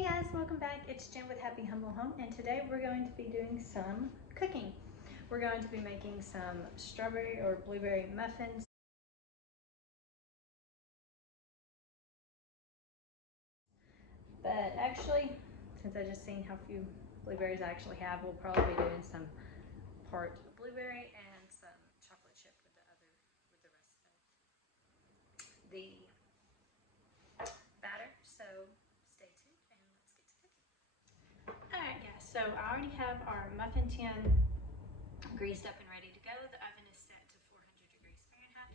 Hey guys, welcome back. It's Jen with Happy Humble Home, and today we're going to be doing some cooking. We're going to be making some strawberry or blueberry muffins. But actually, since I just seen how few blueberries I actually have, we'll probably be doing some part blueberry and some chocolate chip with the rest of the batter. So stay tuned and let's get to cooking. Alright guys, so I already have our muffin tin greased up and ready to go. The oven is set to 400 degrees Fahrenheit.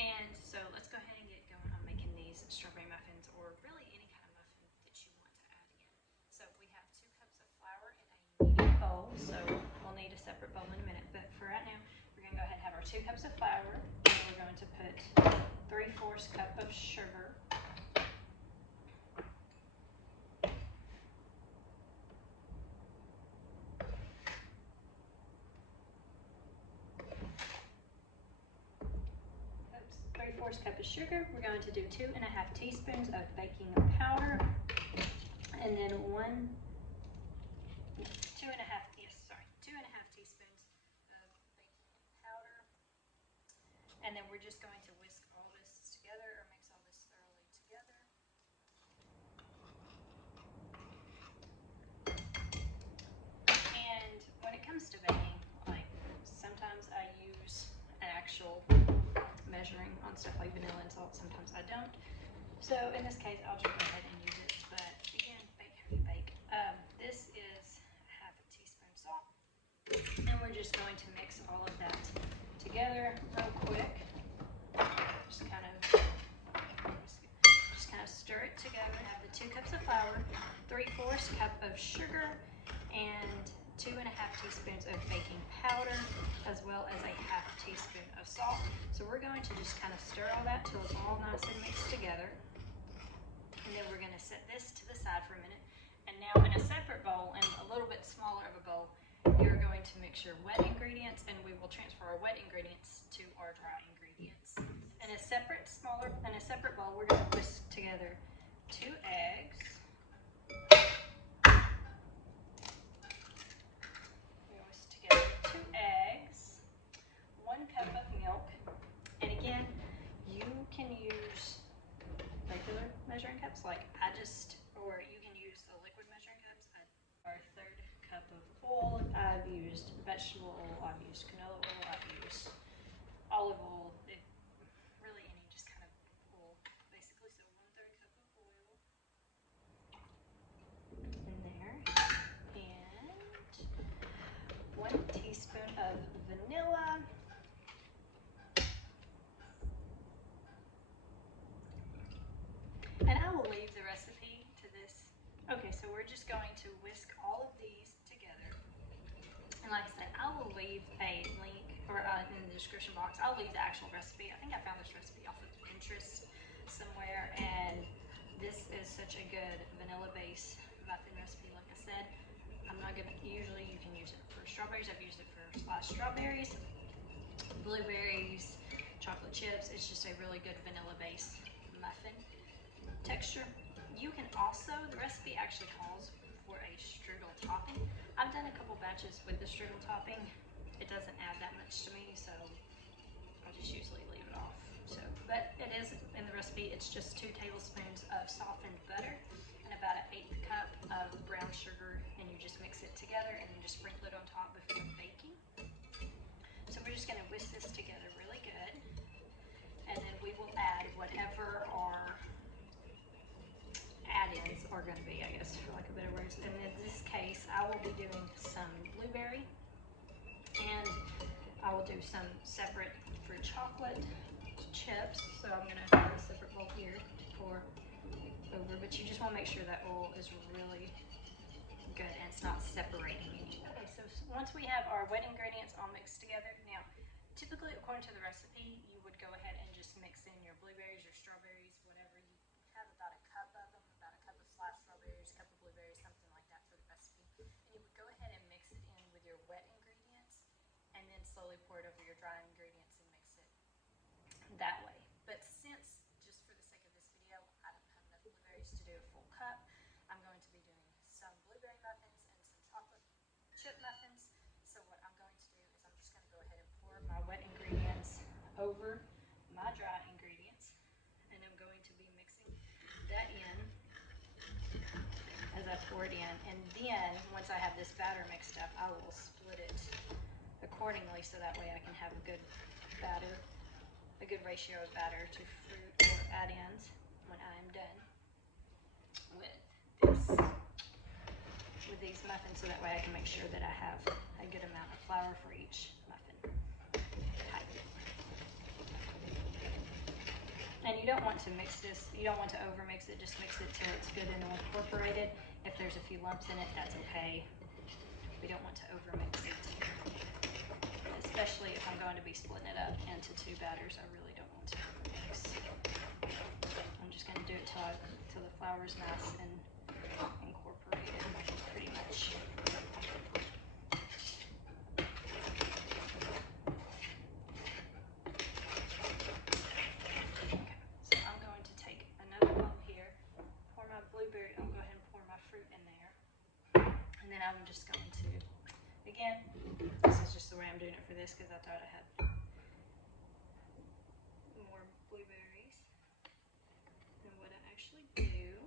And so let's go ahead and get going on making these strawberry muffins, or really any kind of muffin that you want to add in. So we have 2 cups of flour in a medium bowl, so we'll need a separate bowl in a minute. But for right now, we're going to go ahead and have our 2 cups of flour, and we're going to put 3/4 cup of sugar. Oops, 3/4 cup of sugar. We're going to do 2½ teaspoons of baking powder, and then 2½ teaspoons of baking powder. And then we're just going to whisk all this together, or mix all this thoroughly together. And when it comes to baking, like sometimes I use an actual measuring on stuff like vanilla and salt, sometimes I don't. So in this case, I'll just go ahead and use it. But again, bake how you bake. This is ½ teaspoon salt, and we're just going to mix all of that together real quick. Just kind of stir it together. I have the 2 cups of flour, 3/4 cup of sugar, and 2½ teaspoons of baking powder, as well as a ½ teaspoon of salt. So we're going to just kind of stir all that till it's all nice and mixed together. And then we're going to set this to the side for a minute. And now in a separate bowl, and a little bit smaller of a bowl, you're going to mix your wet ingredients, and we will transfer our wet ingredients to our dry ingredients. In a separate bowl, we're going to whisk together 2 eggs. We whisk together 2 eggs, 1 cup of milk, and again, you can use regular measuring cups, or you can use the liquid measuring cups. Our 3rd cup of oil. I've used vegetable oil, I've used canola oil, I've used olive oil, really any just kind of oil, basically. So 1/3 cup of oil in there, and 1 teaspoon of vanilla. And I will leave the recipe to this. Okay, so we're just going to whisk all of these together. And like I said, I will leave a link in the description box. I'll leave the actual recipe. I think I found this recipe off of Pinterest somewhere, and this is such a good vanilla-based muffin recipe. Like I said, usually you can use it for strawberries. I've used it for sliced strawberries, blueberries, chocolate chips. It's just a really good vanilla-based muffin texture. You can also, the recipe actually calls for a strudel topping. I've done a couple batches with the strudel topping. It doesn't add that much to me, so I just usually leave it off. But it is in the recipe. It's just 2 tablespoons of softened butter and about an 1/8 cup of brown sugar, and you just mix it together and you just sprinkle it on top before baking. So we're just going to whisk this together really good, and then we will add whatever our add-ins are going to be, I guess, for lack of better words. And in this case, I will be doing some blueberry, and I will do some separate fruit chocolate chips. So I'm going to have a separate bowl here to pour over, but you just want to make sure that oil is really good and it's not separating any. Okay, so once we have our wet ingredients all mixed together, now typically according to the recipe, you would go ahead and just mix in your blueberries, your strawberries, whatever. You have about a cup of them, about a cup of sliced strawberries, a cup of blueberries, something like that for the recipe. And you would go ahead and mix it in with your wet ingredients, and then slowly pour it over your dry ingredients and mix it that way. But since, just for the sake of this video, I don't have enough blueberries to do a full cup, I'm going to be chip muffins. So what I'm going to do is I'm just going to go ahead and pour my wet ingredients over my dry ingredients, and I'm going to be mixing that in as I pour it in. And then once I have this batter mixed up, I will split it accordingly so that way I can have a good batter, a good ratio of batter to fruit or add-ins when I am done with these muffins, so that way I can make sure that I have a good amount of flour for each muffin type. And you don't want to mix this, you don't want to over mix it, just mix it till it's good and incorporated. If there's a few lumps in it, that's okay. We don't want to over mix it, especially if I'm going to be splitting it up into two batters. I really don't want to over mix. I'm just going to do it till the flour is nice and incorporated pretty much. Okay, so I'm going to take another bowl here, pour my blueberry, I'll go ahead and pour my fruit in there, and then I'm just going to, again, this is just the way I'm doing it for this because I thought I had more blueberries than what I actually do,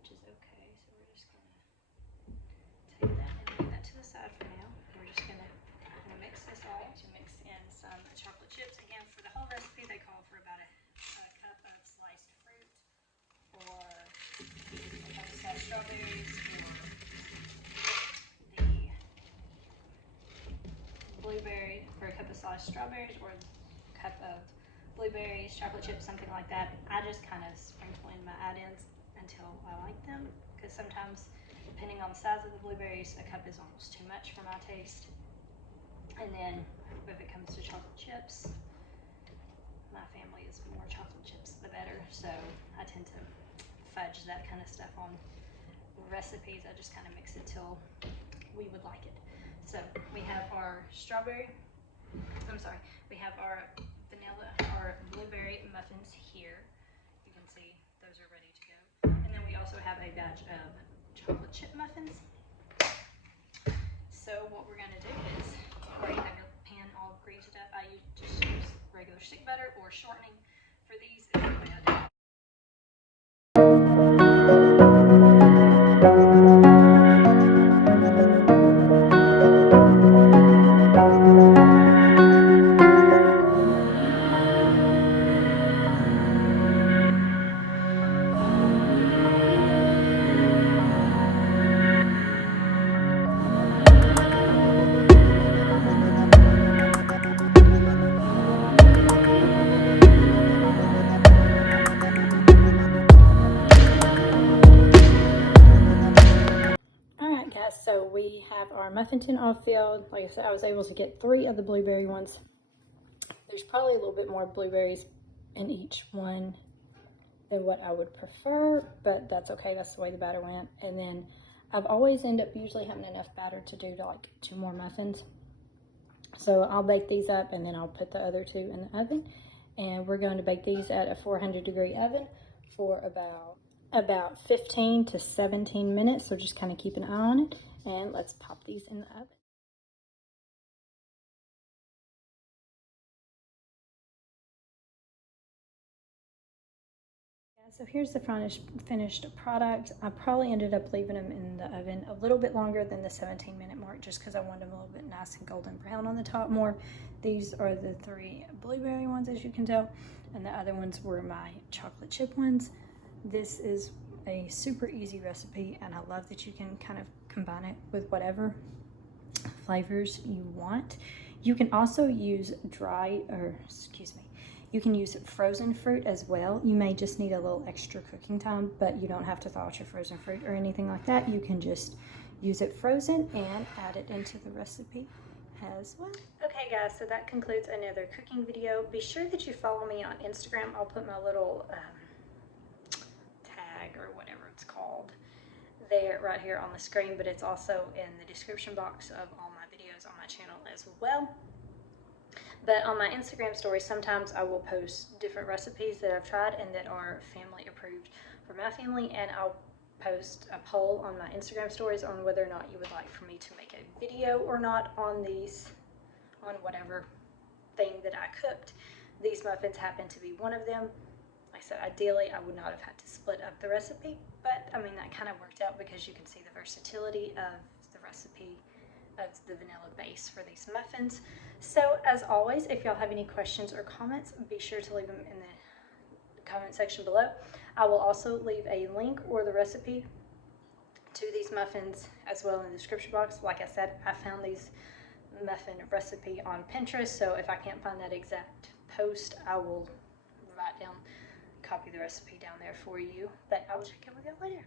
which is okay. So we're just going to take that and leave that to the side for now. We're just going to mix this all to mix in some chocolate chips. Again, for the whole recipe, they call for about a cup of sliced fruit, or a cup of sliced strawberries, or the blueberry, or a cup of sliced strawberries, or a cup of blueberries, chocolate chips, something like that. I just kind of sprinkle in my add-ins until I like them, because sometimes, depending on the size of the blueberries, a cup is almost too much for my taste. And then if it comes to chocolate chips, my family is more chocolate chips the better, so I tend to fudge that kind of stuff on recipes. I just kind of mix it till we would like it. So we have our we have our vanilla, our blueberry muffins here. You can see those are ready to go. And then we also have a batch of chocolate chip muffins. So what we're going to do is, before you have your pan all greased up, I just use regular stick butter or shortening. For these is the way I do it. So we have our muffin tin all filled. Like I said, I was able to get 3 of the blueberry ones. There's probably a little bit more blueberries in each one than what I would prefer, but that's okay. That's the way the batter went. And then I've always ended up usually having enough batter to do like 2 more muffins. So I'll bake these up and then I'll put the other 2 in the oven. And we're going to bake these at a 400-degree oven for about 15 to 17 minutes. So just kind of keep an eye on it. And let's pop these in the oven. So here's the finished product. I probably ended up leaving them in the oven a little bit longer than the 17-minute mark, just because I wanted them a little bit nice and golden brown on the top more. These are the 3 blueberry ones, as you can tell, and the other ones were my chocolate chip ones. This is a super easy recipe, and I love that you can kind of combine it with whatever flavors you want. You can also use you can use frozen fruit as well. You may just need a little extra cooking time, but you don't have to thaw out your frozen fruit or anything like that. You can just use it frozen and add it into the recipe as well. Okay guys, so that concludes another cooking video. Be sure that you follow me on Instagram. I'll put my little tag or whatever it's called there right here on the screen, but it's also in the description box of all my videos on my channel as well. But on my Instagram stories, sometimes I will post different recipes that I've tried and that are family approved for my family, and I'll post a poll on my Instagram stories on whether or not you would like for me to make a video or not on these, on whatever thing that I cooked. These muffins happen to be one of them. Like I said, ideally I would not have had to split up the recipe, but I mean that kind of worked out because you can see the versatility of the recipe of the vanilla base for these muffins. So as always, if y'all have any questions or comments, be sure to leave them in the comment section below. I will also leave a link or the recipe to these muffins as well in the description box. Like I said, I found these muffin recipe on Pinterest, so if I can't find that exact post, I will write down, copy the recipe down there for you. But I will check in with y'all later.